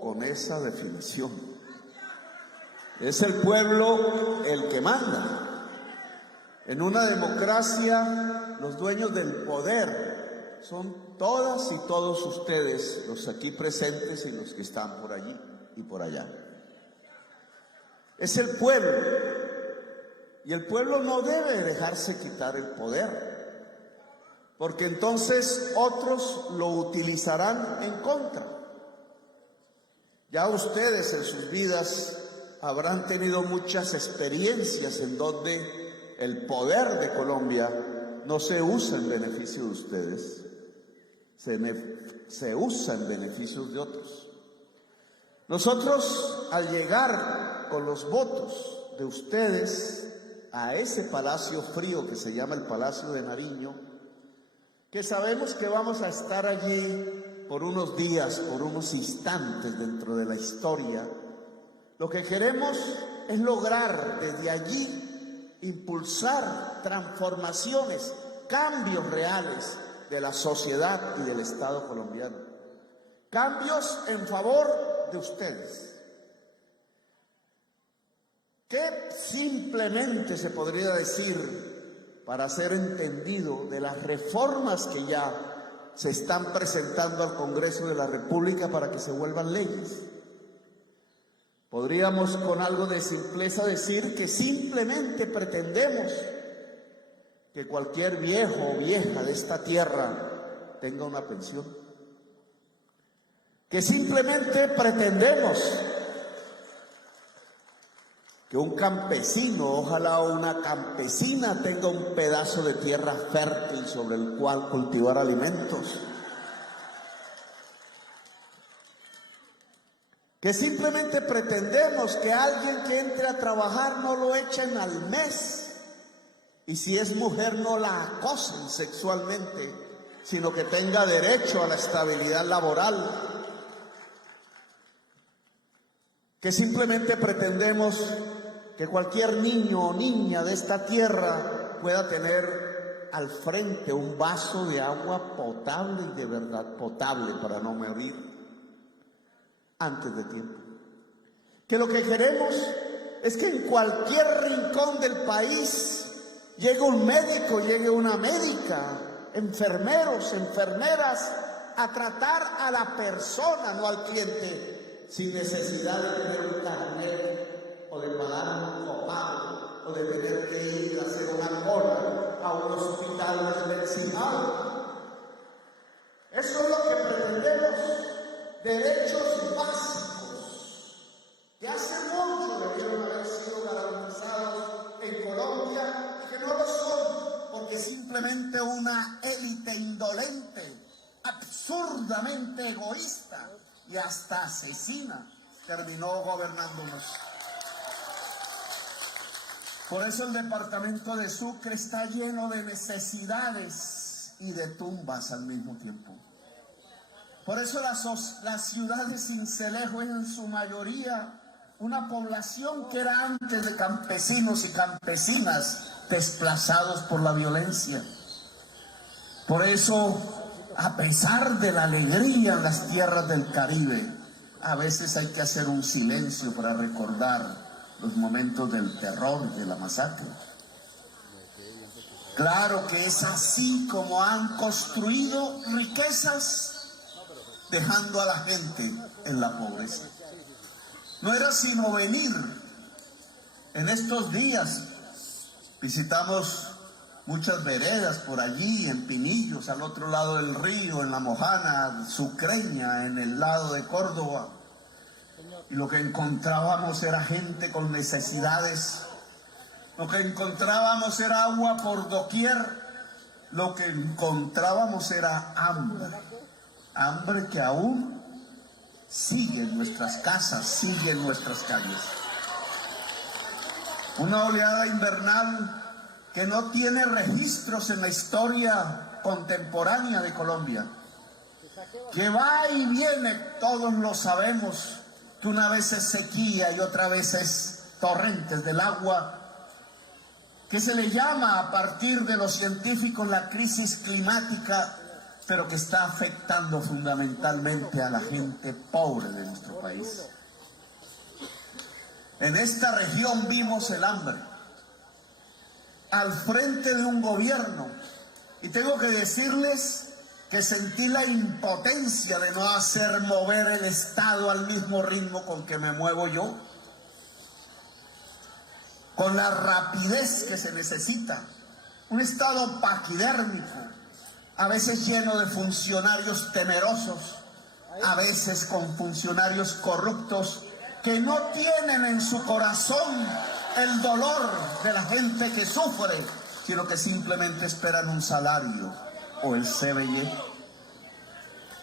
con esa definición. Es el pueblo el que manda. En una democracia, los dueños del poder son todas y todos ustedes, los aquí presentes y los que están por allí y por allá. Es el pueblo, y el pueblo no debe dejarse quitar el poder, porque entonces otros lo utilizarán en contra. Ya ustedes en sus vidas habrán tenido muchas experiencias en donde el poder de Colombia no se usa en beneficio de ustedes, se usa en beneficio de otros. Nosotros, al llegar con los votos de ustedes a ese palacio frío que se llama el Palacio de Nariño, que sabemos que vamos a estar allí por unos días, por unos instantes dentro de la historia, lo que queremos es lograr desde allí impulsar transformaciones, cambios reales de la sociedad y del Estado colombiano. Cambios en favor de ustedes. ¿Qué simplemente se podría decir para ser entendido de las reformas que ya se están presentando al Congreso de la República para que se vuelvan leyes? Podríamos con algo de simpleza decir que simplemente pretendemos que cualquier viejo o vieja de esta tierra tenga una pensión. Que simplemente pretendemos que un campesino, ojalá una campesina, tenga un pedazo de tierra fértil sobre el cual cultivar alimentos. Que simplemente pretendemos que alguien que entre a trabajar no lo echen al mes, y si es mujer no la acosen sexualmente, sino que tenga derecho a la estabilidad laboral. Que simplemente pretendemos que cualquier niño o niña de esta tierra pueda tener al frente un vaso de agua potable y de verdad potable para no morir antes de tiempo. Que lo que queremos es que en cualquier rincón del país llegue un médico, llegue una médica, enfermeros, enfermeras, a tratar a la persona, no al cliente, sin necesidad de tener un carnet o de pagar un copago o de tener que ir a hacer una cola a un hospital del vecindad. Eso es lo que pretendemos, derechos básicos que hace mucho debieron haber sido garantizados en Colombia y que no lo son, porque simplemente una élite indolente, absurdamente egoísta y hasta asesina terminó gobernándonos. Por eso el departamento de Sucre está lleno de necesidades y de tumbas al mismo tiempo. Por eso las ciudades Sincelejo es en su mayoría una población que era antes de campesinos y campesinas desplazados por la violencia. Por eso, a pesar de la alegría en las tierras del Caribe, a veces hay que hacer un silencio para recordar los momentos del terror, de la masacre. Claro que es así como han construido riquezas, dejando a la gente en la pobreza. No era sino venir. En estos días visitamos muchas veredas por allí, en Pinillos, al otro lado del río, en La Mojana, Sucreña, en el lado de Córdoba. Y lo que encontrábamos era gente con necesidades. Lo que encontrábamos era agua por doquier. Lo que encontrábamos era hambre. Hambre que aún sigue en nuestras casas, sigue en nuestras calles. Una oleada invernal que no tiene registros en la historia contemporánea de Colombia, que va y viene, todos lo sabemos, que una vez es sequía y otra vez es torrentes del agua, que se le llama a partir de los científicos la crisis climática, pero que está afectando fundamentalmente a la gente pobre de nuestro país. En esta región vimos el hambre al frente de un gobierno, y tengo que decirles que sentí la impotencia de no hacer mover el Estado al mismo ritmo con que me muevo yo, con la rapidez que se necesita. Un Estado paquidérmico, a veces lleno de funcionarios temerosos, a veces con funcionarios corruptos que no tienen en su corazón el dolor de la gente que sufre, sino que simplemente esperan un salario o el CBY.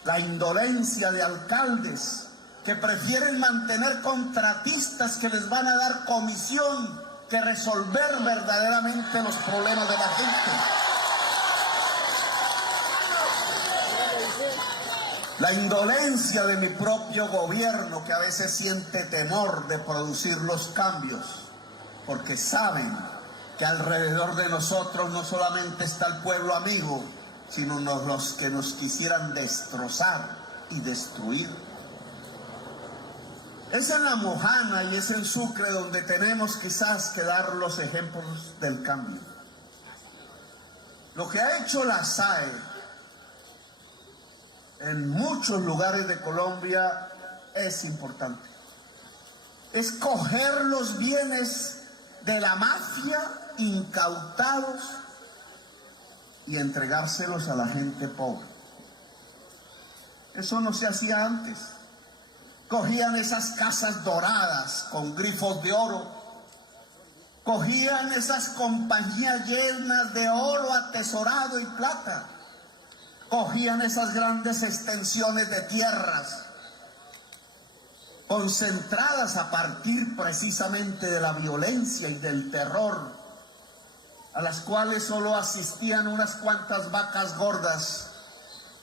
La indolencia de alcaldes que prefieren mantener contratistas que les van a dar comisión que resolver verdaderamente los problemas de la gente. La indolencia de mi propio gobierno, que a veces siente temor de producir los cambios, porque saben que alrededor de nosotros no solamente está el pueblo amigo, sino los que nos quisieran destrozar y destruir. Es en La Mojana y es en Sucre donde tenemos quizás que dar los ejemplos del cambio. Lo que ha hecho la SAE en muchos lugares de Colombia es importante. Es coger los bienes de la mafia incautados y entregárselos a la gente pobre. Eso no se hacía antes. Cogían esas casas doradas con grifos de oro, cogían esas compañías llenas de oro atesorado y plata, cogían esas grandes extensiones de tierras concentradas a partir precisamente de la violencia y del terror, a las cuales solo asistían unas cuantas vacas gordas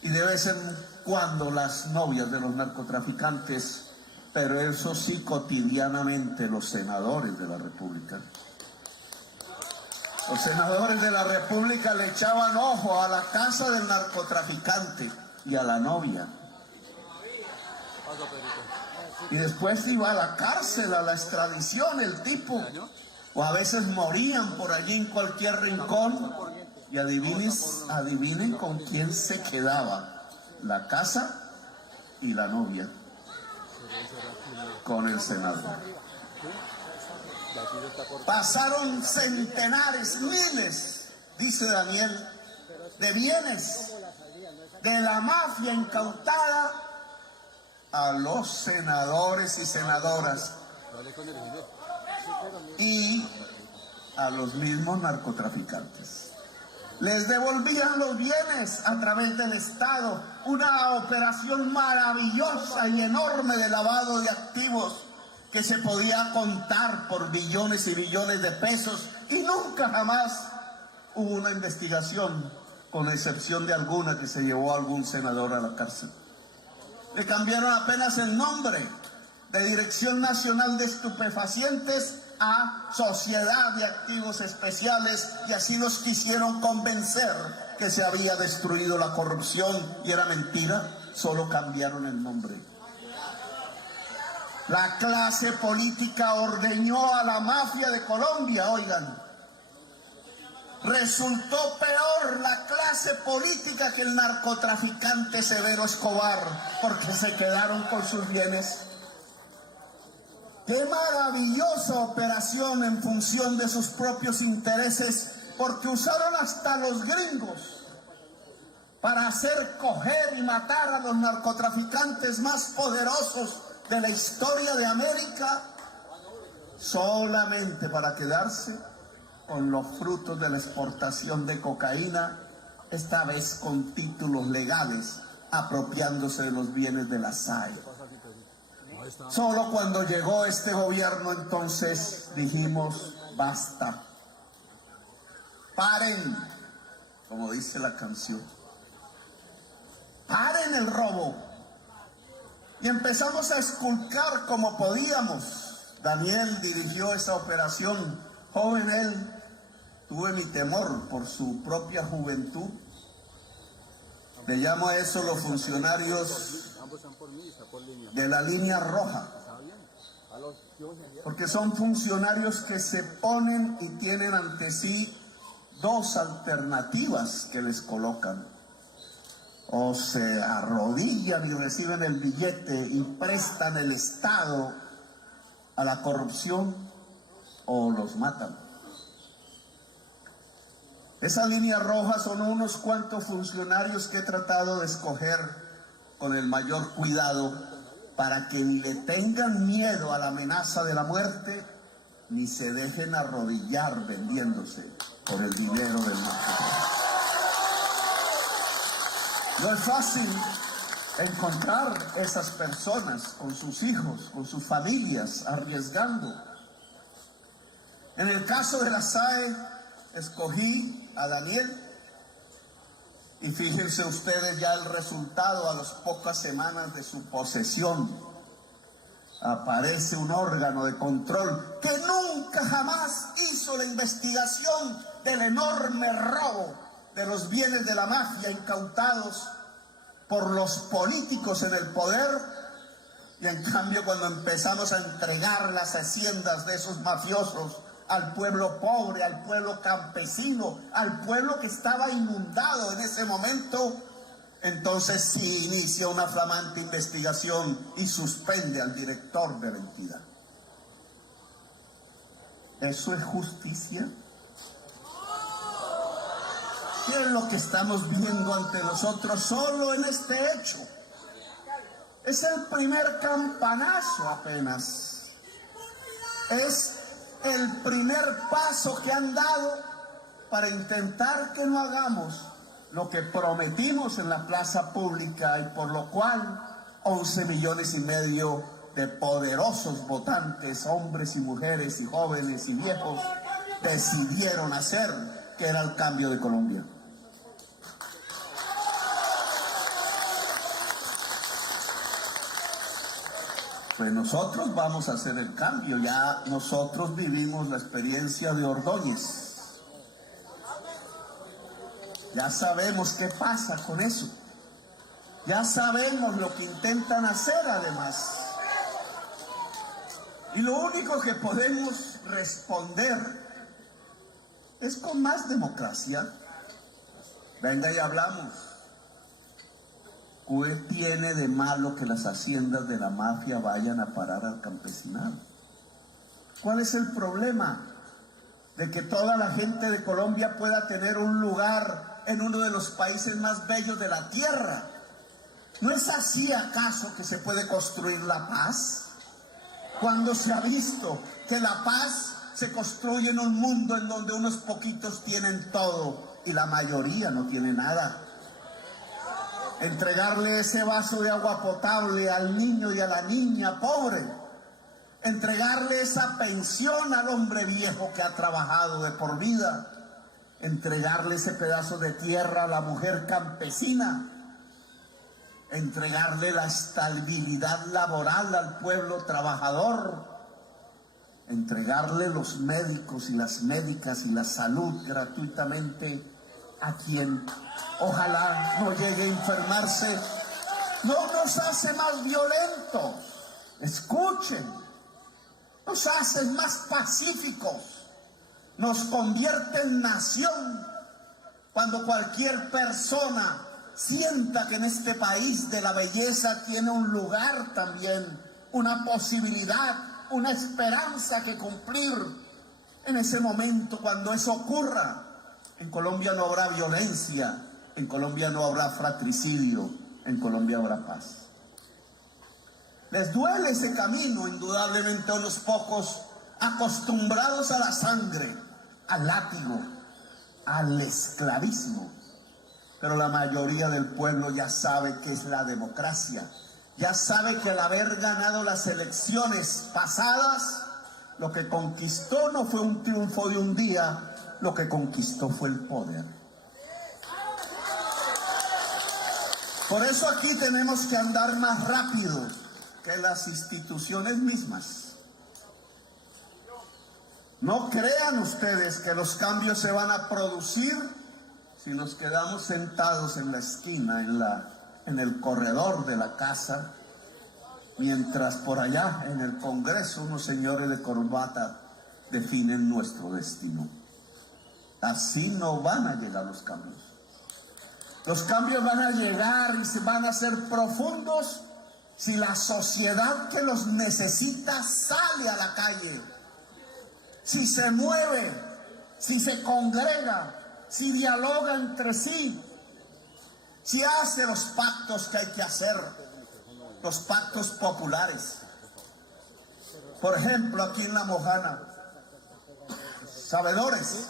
y de vez en cuando las novias de los narcotraficantes, pero eso sí cotidianamente los senadores de la República. Los senadores de la República le echaban ojo a la casa del narcotraficante y a la novia. Y después iba a la cárcel, a la extradición el tipo. O a veces morían por allí en cualquier rincón. Y adivinen con quién se quedaba la casa y la novia. Con el senador. Pasaron centenares, miles, dice Daniel, de bienes de la mafia incautada a los senadores y senadoras y a los mismos narcotraficantes. Les devolvían los bienes a través del Estado, una operación maravillosa y enorme de lavado de activos que se podía contar por billones y billones de pesos, y nunca jamás hubo una investigación, con excepción de alguna que se llevó a algún senador a la cárcel. Le cambiaron apenas el nombre de Dirección Nacional de Estupefacientes a Sociedad de Activos Especiales, y así nos quisieron convencer que se había destruido la corrupción, y era mentira, solo cambiaron el nombre. La clase política ordeñó a la mafia de Colombia, oigan. Resultó peor la clase política que el narcotraficante Severo Escobar, porque se quedaron con sus bienes. ¡Qué maravillosa operación en función de sus propios intereses! Porque usaron hasta los gringos para hacer coger y matar a los narcotraficantes más poderosos de la historia de América, solamente para quedarse con los frutos de la exportación de cocaína, esta vez con títulos legales, apropiándose de los bienes de la SAE. Solo cuando llegó este gobierno entonces dijimos, basta. Paren, como dice la canción. Paren el robo. Y empezamos a esculcar como podíamos. Daniel dirigió esa operación. Joven él, tuve mi temor por su propia juventud. Le llamo a eso los funcionarios de la línea roja, porque son funcionarios que se ponen y tienen ante sí dos alternativas que les colocan: o se arrodillan y reciben el billete y prestan el Estado a la corrupción, o los matan. Esa línea roja son unos cuantos funcionarios que he tratado de escoger con el mayor cuidado para que ni le tengan miedo a la amenaza de la muerte, ni se dejen arrodillar vendiéndose por el dinero del narcotráfico. No es fácil encontrar esas personas con sus hijos, con sus familias, arriesgando. En el caso de la SAE, escogí a Daniel, y fíjense ustedes ya el resultado. A las pocas semanas de su posesión aparece un órgano de control que nunca jamás hizo la investigación del enorme robo de los bienes de la mafia incautados por los políticos en el poder, y en cambio cuando empezamos a entregar las haciendas de esos mafiosos al pueblo pobre, al pueblo campesino, al pueblo que estaba inundado en ese momento, entonces sí inicia una flamante investigación y suspende al director de la entidad. ¿Eso es justicia? ¿Qué es lo que estamos viendo ante nosotros solo en este hecho? Es el primer campanazo apenas. Es el primer paso que han dado para intentar que no hagamos lo que prometimos en la plaza pública, y por lo cual 11,5 millones de poderosos votantes, hombres y mujeres y jóvenes y viejos, decidieron hacer, que era el cambio de Colombia. Pues nosotros vamos a hacer el cambio. Ya nosotros vivimos la experiencia de Ordóñez. Ya sabemos qué pasa con eso. Ya sabemos lo que intentan hacer además. Y lo único que podemos responder es con más democracia. Venga y hablamos. ¿Qué tiene de malo que las haciendas de la mafia vayan a parar al campesinado? ¿Cuál es el problema de que toda la gente de Colombia pueda tener un lugar en uno de los países más bellos de la tierra? ¿No es así acaso que se puede construir la paz? Cuando se ha visto que la paz se construye en un mundo en donde unos poquitos tienen todo y la mayoría no tiene nada. Entregarle ese vaso de agua potable al niño y a la niña pobre, entregarle esa pensión al hombre viejo que ha trabajado de por vida, entregarle ese pedazo de tierra a la mujer campesina, entregarle la estabilidad laboral al pueblo trabajador, entregarle los médicos y las médicas y la salud gratuitamente a quien ojalá no llegue a enfermarse, no nos hace más violentos. Escuchen, nos hacen más pacíficos, nos convierte en nación cuando cualquier persona sienta que en este país de la belleza tiene un lugar también, una posibilidad, una esperanza que cumplir. En ese momento, cuando eso ocurra, en Colombia no habrá violencia, en Colombia no habrá fratricidio, en Colombia habrá paz. Les duele ese camino, indudablemente, a unos pocos acostumbrados a la sangre, al látigo, al esclavismo. Pero la mayoría del pueblo ya sabe qué es la democracia. Ya sabe que al haber ganado las elecciones pasadas, lo que conquistó no fue un triunfo de un día, lo que conquistó fue el poder. Por eso aquí tenemos que andar más rápido que las instituciones mismas. No crean ustedes que los cambios se van a producir si nos quedamos sentados en la esquina, en el corredor de la casa, mientras por allá en el Congreso unos señores de corbata definen nuestro destino. Así no van a llegar los cambios. Los cambios van a llegar y se van a ser profundos si la sociedad que los necesita sale a la calle, si se mueve, si se congrega, si dialoga entre sí, si hace los pactos que hay que hacer, los pactos populares. Por ejemplo, aquí en La Mojana, sabedores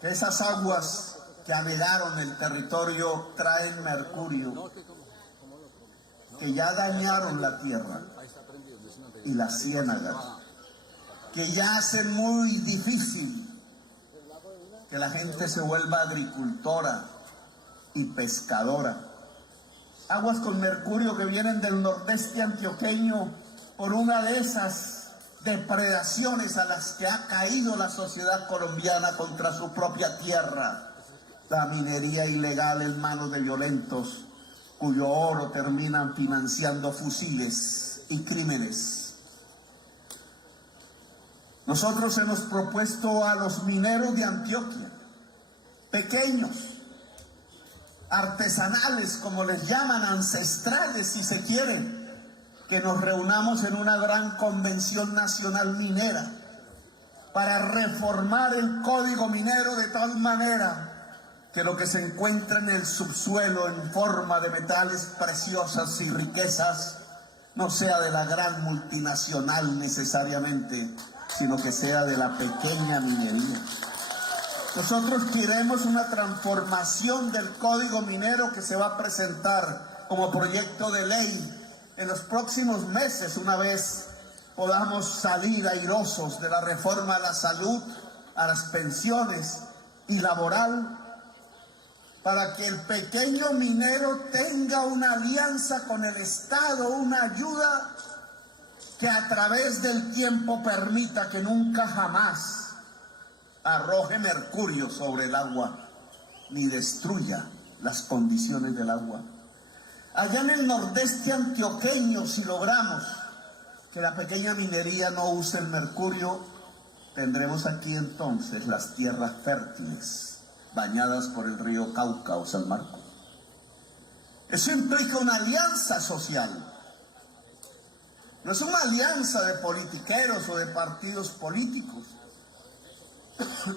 que esas aguas que anegaron el territorio traen mercurio, que ya dañaron la tierra y las ciénagas, que ya hacen muy difícil que la gente se vuelva agricultora y pescadora. Aguas con mercurio que vienen del nordeste antioqueño por una de esas depredaciones a las que ha caído la sociedad colombiana contra su propia tierra. La minería ilegal en manos de violentos, cuyo oro terminan financiando fusiles y crímenes. Nosotros hemos propuesto a los mineros de Antioquia, pequeños, artesanales, como les llaman, ancestrales si se quiere, que nos reunamos en una gran convención nacional minera para reformar el código minero de tal manera que lo que se encuentra en el subsuelo en forma de metales preciosas y riquezas no sea de la gran multinacional necesariamente, sino que sea de la pequeña minería. Nosotros queremos una transformación del código minero que se va a presentar como proyecto de ley en los próximos meses, una vez podamos salir airosos de la reforma a la salud, a las pensiones y laboral, para que el pequeño minero tenga una alianza con el Estado, una ayuda que a través del tiempo permita que nunca jamás arroje mercurio sobre el agua, ni destruya las condiciones del agua. Allá en el nordeste antioqueño, si logramos que la pequeña minería no use el mercurio, tendremos aquí entonces las tierras fértiles, bañadas por el río Cauca o San Marcos. Eso implica una alianza social. No es una alianza de politiqueros o de partidos políticos.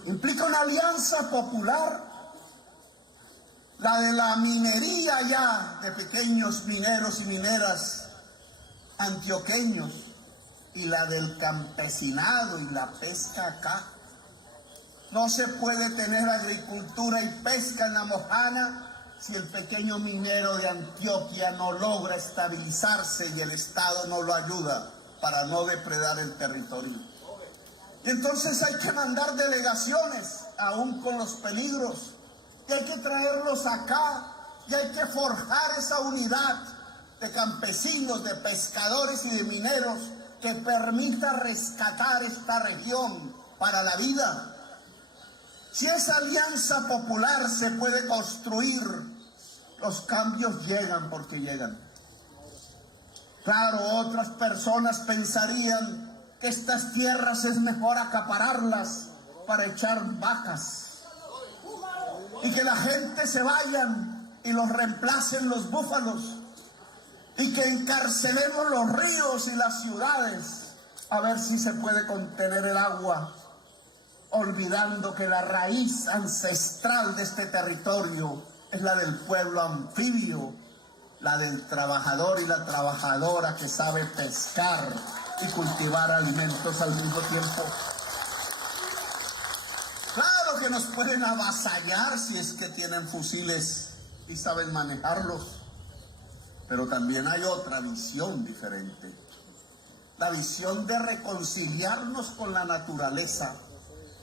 Implica una alianza popular, la de la minería ya, de pequeños mineros y mineras antioqueños, y la del campesinado y la pesca acá. No se puede tener agricultura y pesca en La Mojana si el pequeño minero de Antioquia no logra estabilizarse y el Estado no lo ayuda para no depredar el territorio. Y entonces hay que mandar delegaciones, aún con los peligros, y hay que traerlos acá, y hay que forjar esa unidad de campesinos, de pescadores y de mineros que permita rescatar esta región para la vida. Si esa alianza popular se puede construir, los cambios llegan porque llegan. Claro, otras personas pensarían que estas tierras es mejor acapararlas para echar vacas y que la gente se vayan y los reemplacen los búfalos y que encarcelemos los ríos y las ciudades a ver si se puede contener el agua, olvidando que la raíz ancestral de este territorio es la del pueblo anfibio, la del trabajador y la trabajadora que sabe pescar y cultivar alimentos al mismo tiempo. Claro que nos pueden avasallar si es que tienen fusiles y saben manejarlos, pero también hay otra visión diferente, la visión de reconciliarnos con la naturaleza.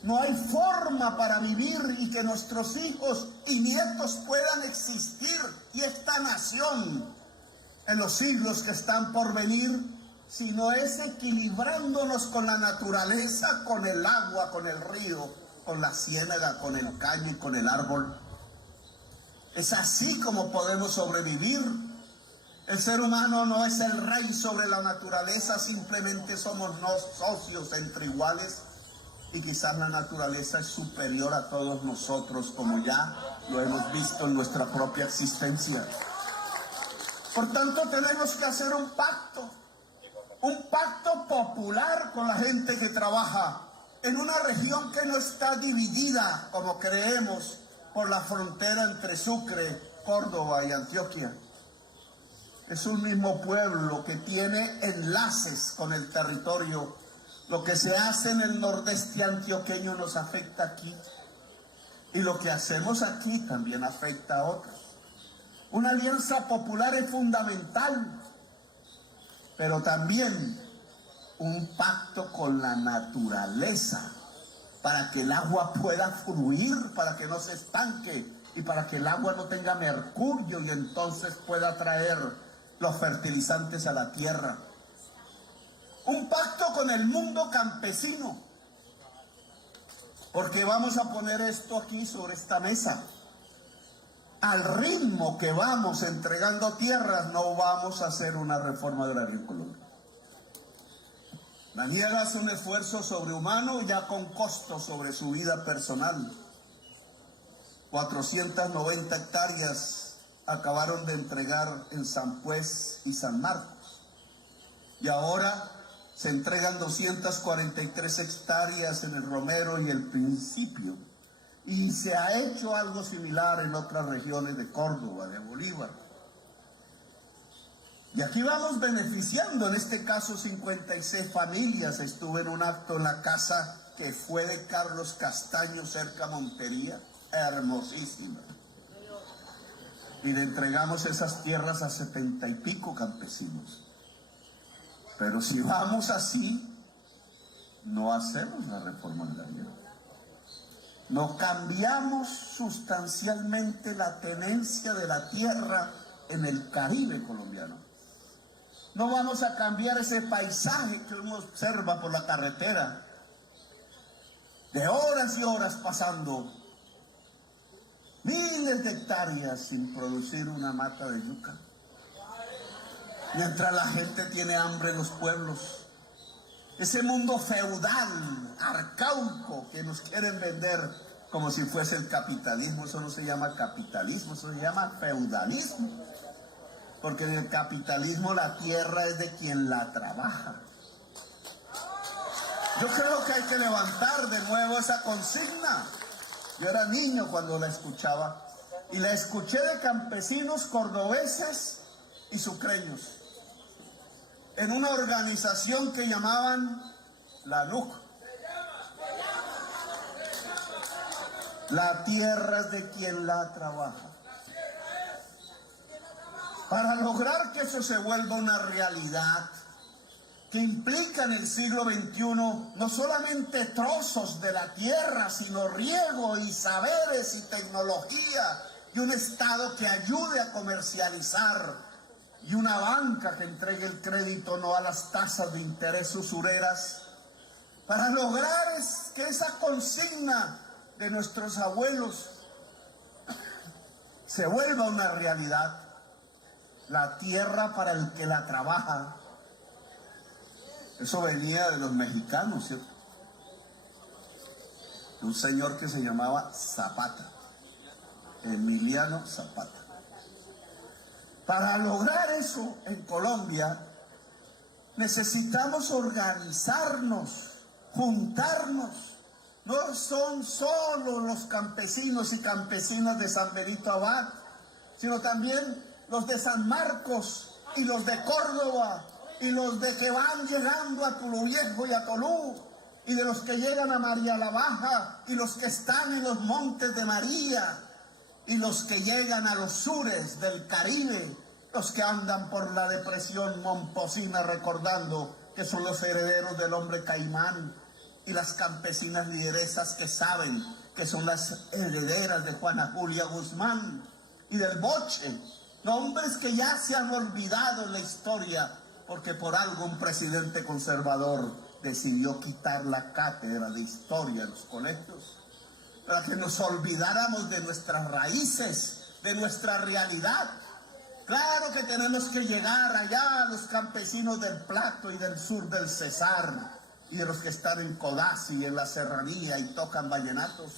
No hay forma para vivir y que nuestros hijos y nietos puedan existir y esta nación en los siglos que están por venir, si no es equilibrándonos con la naturaleza, con el agua, con el río, con la ciénaga, con el caño y con el árbol. Es así como podemos sobrevivir. El ser humano no es el rey sobre la naturaleza, simplemente somos socios entre iguales y quizás la naturaleza es superior a todos nosotros, como ya lo hemos visto en nuestra propia existencia. Por tanto, tenemos que hacer un pacto popular con la gente que trabaja en una región que no está dividida, como creemos, por la frontera entre Sucre, Córdoba y Antioquia. Es un mismo pueblo que tiene enlaces con el territorio. Lo que se hace en el nordeste antioqueño nos afecta aquí. Y lo que hacemos aquí también afecta a otros. Una alianza popular es fundamental, pero también un pacto con la naturaleza para que el agua pueda fluir, para que no se estanque y para que el agua no tenga mercurio y entonces pueda traer los fertilizantes a la tierra. Un pacto con el mundo campesino, porque vamos a poner esto aquí sobre esta mesa. Al ritmo que vamos entregando tierras, no vamos a hacer una reforma agraria en Colombia. Daniel hace un esfuerzo sobrehumano ya con costo sobre su vida personal. 490 hectáreas acabaron de entregar en San Pues y San Marcos. Y ahora se entregan 243 hectáreas en el Romero y el Principio. Y se ha hecho algo similar en otras regiones de Córdoba, de Bolívar. Y aquí vamos beneficiando, en este caso 56 familias. Estuve en un acto en la casa que fue de Carlos Castaño, cerca a Montería, hermosísima. Y le entregamos esas tierras a 70 y pico campesinos. Pero si vamos así, no hacemos la reforma agraria. No cambiamos sustancialmente la tenencia de la tierra en el Caribe colombiano. No vamos a cambiar ese paisaje que uno observa por la carretera, de horas y horas pasando miles de hectáreas sin producir una mata de yuca. Mientras la gente tiene hambre en los pueblos. Ese mundo feudal, arcaico, que nos quieren vender como si fuese el capitalismo. Eso no se llama capitalismo, eso se llama feudalismo. Porque en el capitalismo la tierra es de quien la trabaja. Yo creo que hay que levantar de nuevo esa consigna. Yo era niño cuando la escuchaba, y la escuché de campesinos cordobeses y sucreños, en una organización que llamaban la NUC. La tierra es de quien la trabaja. Para lograr que eso se vuelva una realidad, que implica en el siglo XXI no solamente trozos de la tierra, sino riego y saberes y tecnología, y un Estado que ayude a comercializar, y una banca que entregue el crédito no a las tasas de interés usureras, para lograr que esa consigna de nuestros abuelos se vuelva una realidad. La tierra para el que la trabaja. Eso venía de los mexicanos, ¿cierto? Un señor que se llamaba Zapata, Emiliano Zapata. Para lograr eso en Colombia necesitamos organizarnos, juntarnos. No son solo los campesinos y campesinas de San Benito Abad, sino también los de San Marcos y los de Córdoba y los de que van llegando a Tulo Viejo y a Tolú, y de los que llegan a María la Baja, y los que están en los montes de María, y los que llegan a los sures del Caribe, los que andan por la depresión momposina recordando que son los herederos del hombre caimán, y las campesinas lideresas que saben que son las herederas de Juana Julia Guzmán y del Boche, nombres que ya se han olvidado en la historia, porque por algo un presidente conservador decidió quitar la cátedra de historia en los colegios, para que nos olvidáramos de nuestras raíces de nuestra realidad. Claro que tenemos que llegar allá a los campesinos del Plato y del sur del Cesar, y de los que están en Codazzi y en la serranía y tocan vallenatos.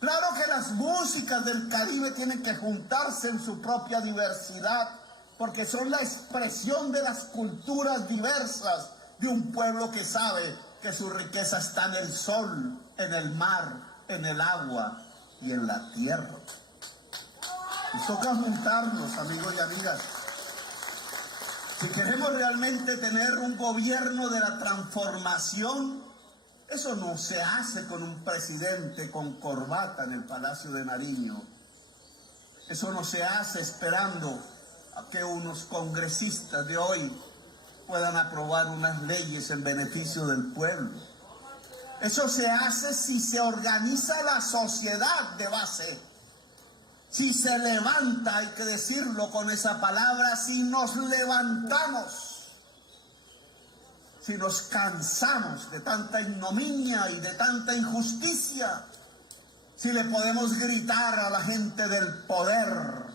Claro que las músicas del Caribe tienen que juntarse en su propia diversidad, porque son la expresión de las culturas diversas de un pueblo que sabe que su riqueza está en el sol, en el mar, en el agua y en la tierra. Nos toca juntarnos, amigos y amigas. Si queremos realmente tener un gobierno de la transformación, eso no se hace con un presidente con corbata en el Palacio de Nariño. Eso no se hace esperando a que unos congresistas de hoy puedan aprobar unas leyes en beneficio del pueblo. Eso se hace si se organiza la sociedad de base. Si se levanta, hay que decirlo con esa palabra, si nos levantamos, si nos cansamos de tanta ignominia y de tanta injusticia, si le podemos gritar a la gente del poder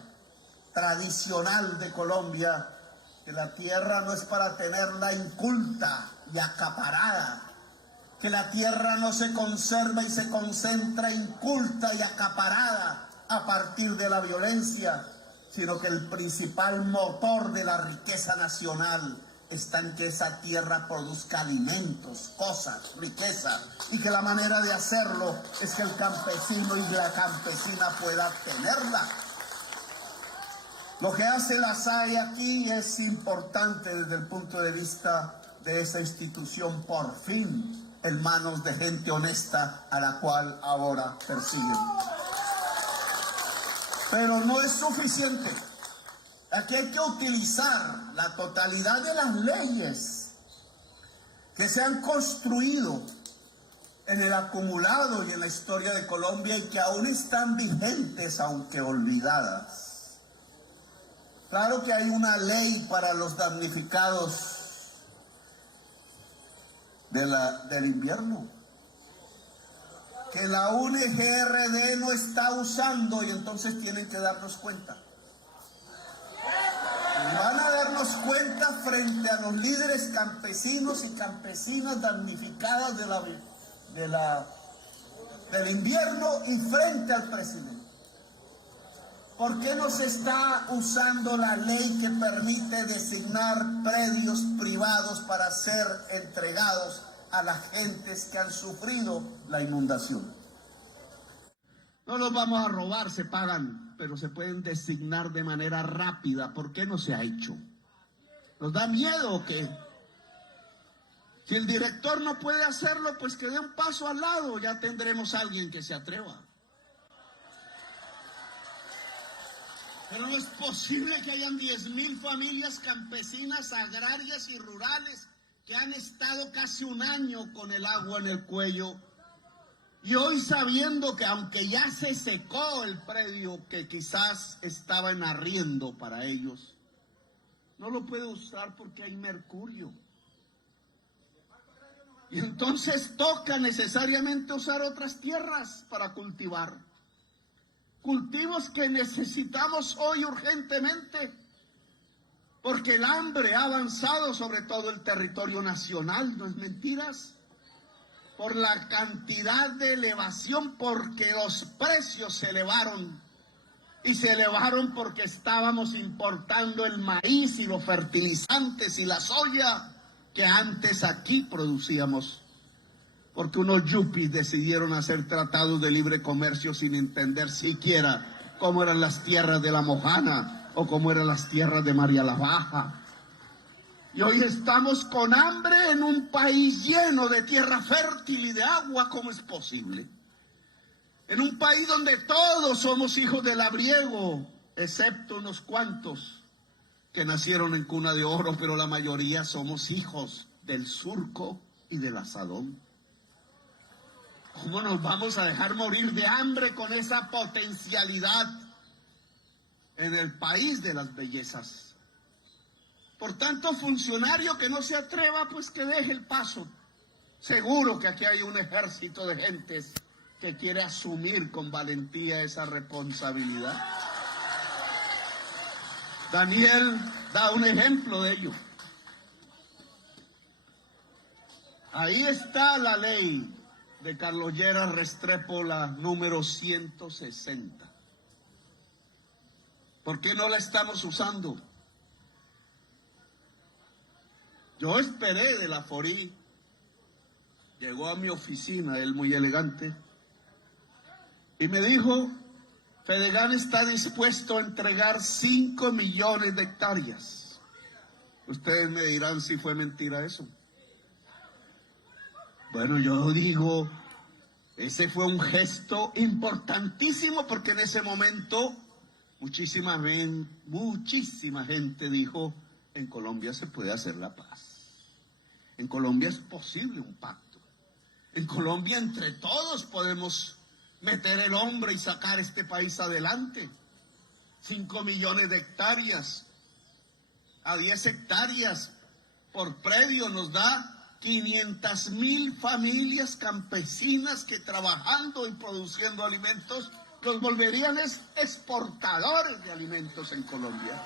tradicional de Colombia que la tierra no es para tenerla inculta y acaparada, que la tierra no se conserva y se concentra inculta y acaparada a partir de la violencia, sino que el principal motor de la riqueza nacional está en que esa tierra produzca alimentos, cosas, riqueza, y que la manera de hacerlo es que el campesino y la campesina pueda tenerla. Lo que hace la SAE aquí es importante desde el punto de vista de esa institución, por fin, en manos de gente honesta a la cual ahora persiguen. Pero no es suficiente. Aquí hay que utilizar la totalidad de las leyes que se han construido en el acumulado y en la historia de Colombia y que aún están vigentes, aunque olvidadas. Claro que hay una ley para los damnificados del invierno, que la UNGRD no está usando, y entonces tienen que darnos cuenta. Y van a darnos cuenta frente a los líderes campesinos y campesinas damnificadas del invierno y frente al presidente. ¿Por qué no se está usando la ley que permite designar predios privados para ser entregados a las gentes que han sufrido la inundación? No los vamos a robar, se pagan, pero se pueden designar de manera rápida. ¿Por qué no se ha hecho? ¿Nos da miedo o qué? Si el director no puede hacerlo, pues que dé un paso al lado, ya tendremos a alguien que se atreva. Pero no es posible que hayan 10.000 familias campesinas, agrarias y rurales que han estado casi un año con el agua en el cuello, y hoy sabiendo que aunque ya se secó el predio que quizás estaba en arriendo para ellos, no lo puede usar porque hay mercurio. Y entonces toca necesariamente usar otras tierras para cultivar. Cultivos que necesitamos hoy urgentemente, porque el hambre ha avanzado sobre todo el territorio nacional, no es mentiras, por la cantidad de elevación, porque los precios se elevaron, y se elevaron porque estábamos importando el maíz y los fertilizantes y la soya que antes aquí producíamos, porque unos yuppies decidieron hacer tratados de libre comercio sin entender siquiera cómo eran las tierras de la Mojana o cómo eran las tierras de María la Baja. Y hoy estamos con hambre en un país lleno de tierra fértil y de agua. ¿Cómo es posible? En un país donde todos somos hijos del labriego, excepto unos cuantos que nacieron en cuna de oro, pero la mayoría somos hijos del surco y del asadón. ¿Cómo nos vamos a dejar morir de hambre con esa potencialidad en el país de las bellezas? Por tanto, funcionario que no se atreva, pues que deje el paso. Seguro que aquí hay un ejército de gentes que quiere asumir con valentía esa responsabilidad. Daniel da un ejemplo de ello. Ahí está la ley de Carlos Lleras Restrepo, la número 160. ¿Por qué no la estamos usando? Yo esperé de la Forí, llegó a mi oficina, él muy elegante, y me dijo, Fedegan está dispuesto a entregar 5 millones de hectáreas. Ustedes me dirán si fue mentira eso. Bueno, yo digo, ese fue un gesto importantísimo porque en ese momento muchísima gente dijo, en Colombia se puede hacer la paz. En Colombia es posible un pacto. En Colombia entre todos podemos meter el hombro y sacar este país adelante. 5 millones de hectáreas, a 10 hectáreas por predio nos da 500.000 familias campesinas que trabajando y produciendo alimentos los volverían exportadores de alimentos en Colombia.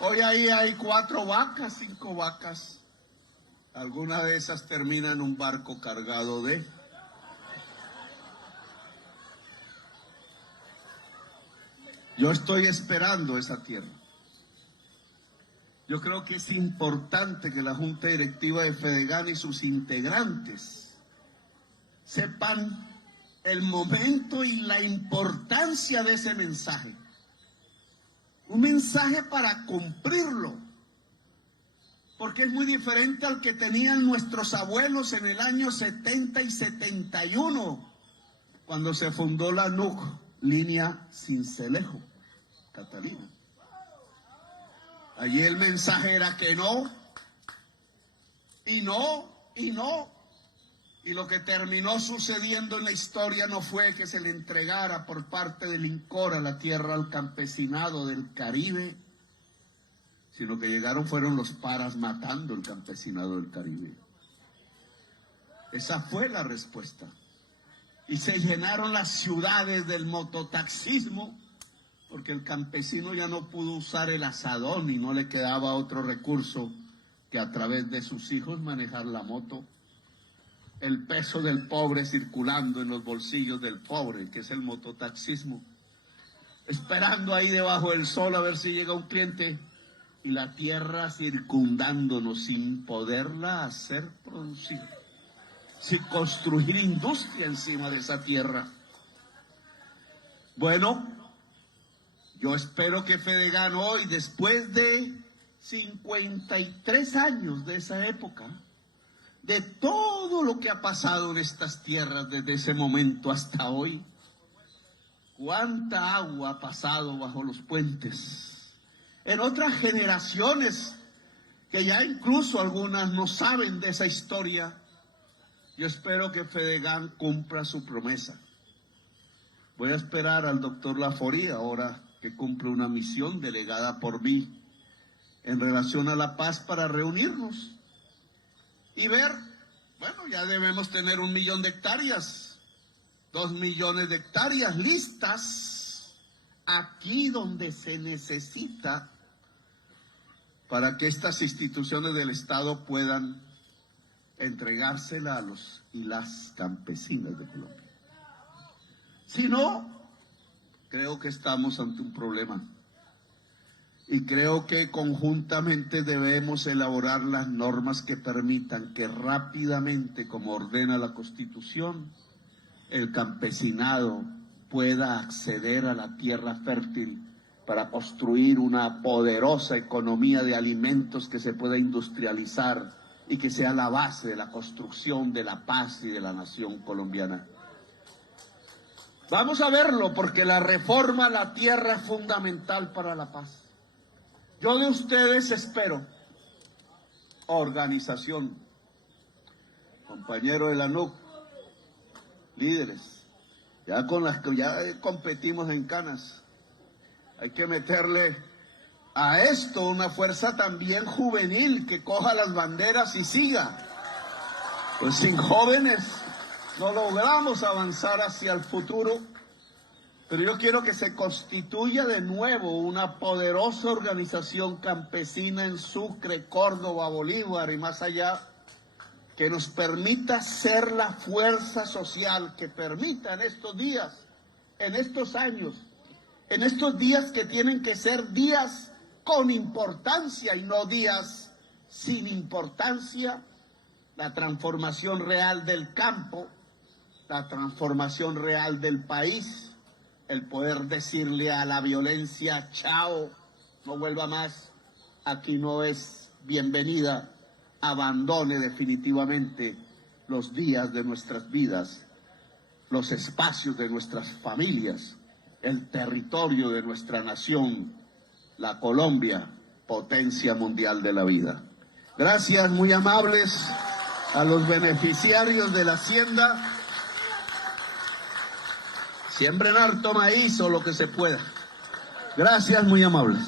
Hoy ahí hay 4 vacas, 5 vacas. Alguna de esas termina en un barco cargado de... Yo estoy esperando esa tierra. Yo creo que es importante que la Junta Directiva de Fedegan y sus integrantes sepan el momento y la importancia de ese mensaje. Un mensaje para cumplirlo, porque es muy diferente al que tenían nuestros abuelos en el año 70 y 71, cuando se fundó la NUC, Línea Sincelejo, Catalina. Allí el mensaje era que no, y no, y no. Y lo que terminó sucediendo en la historia no fue que se le entregara por parte del INCOR la tierra al campesinado del Caribe, sino que fueron los paras matando el campesinado del Caribe. Esa fue la respuesta. Y se llenaron las ciudades del mototaxismo, porque el campesino ya no pudo usar el asadón y no le quedaba otro recurso que a través de sus hijos manejar la moto. El peso del pobre circulando en los bolsillos del pobre, que es el mototaxismo, esperando ahí debajo del sol a ver si llega un cliente, y la tierra circundándonos sin poderla hacer producir, sin construir industria encima de esa tierra. Bueno, yo espero que Fedegan hoy, después de 53 años de esa época, de todo lo que ha pasado en estas tierras desde ese momento hasta hoy, cuánta agua ha pasado bajo los puentes. En otras generaciones, que ya incluso algunas no saben de esa historia, yo espero que Fedegan cumpla su promesa. Voy a esperar al doctor Laforí, ahora que cumple una misión delegada por mí en relación a la paz, para reunirnos y ver, bueno, ya debemos tener 1 millón de hectáreas, 2 millones de hectáreas listas aquí donde se necesita para que estas instituciones del Estado puedan entregársela a los y las campesinas de Colombia. Si no, creo que estamos ante un problema. Y creo que conjuntamente debemos elaborar las normas que permitan que rápidamente, como ordena la Constitución, el campesinado pueda acceder a la tierra fértil para construir una poderosa economía de alimentos que se pueda industrializar y que sea la base de la construcción de la paz y de la nación colombiana. Vamos a verlo, porque la reforma a la tierra es fundamental para la paz. Yo de ustedes espero organización, compañeros de la NUC, líderes, ya con las que ya competimos en canas. Hay que meterle a esto una fuerza también juvenil que coja las banderas y siga. Pues sin jóvenes no logramos avanzar hacia el futuro. Pero yo quiero que se constituya de nuevo una poderosa organización campesina en Sucre, Córdoba, Bolívar y más allá, que nos permita ser la fuerza social que permita en estos días, en estos años, en estos días que tienen que ser días con importancia y no días sin importancia, la transformación real del campo, la transformación real del país, el poder decirle a la violencia, chao, no vuelva más, aquí no es bienvenida, abandone definitivamente los días de nuestras vidas, los espacios de nuestras familias, el territorio de nuestra nación, la Colombia, potencia mundial de la vida. Gracias, muy amables, a los beneficiarios de la hacienda. Siembren harto maíz o lo que se pueda. Gracias, muy amables.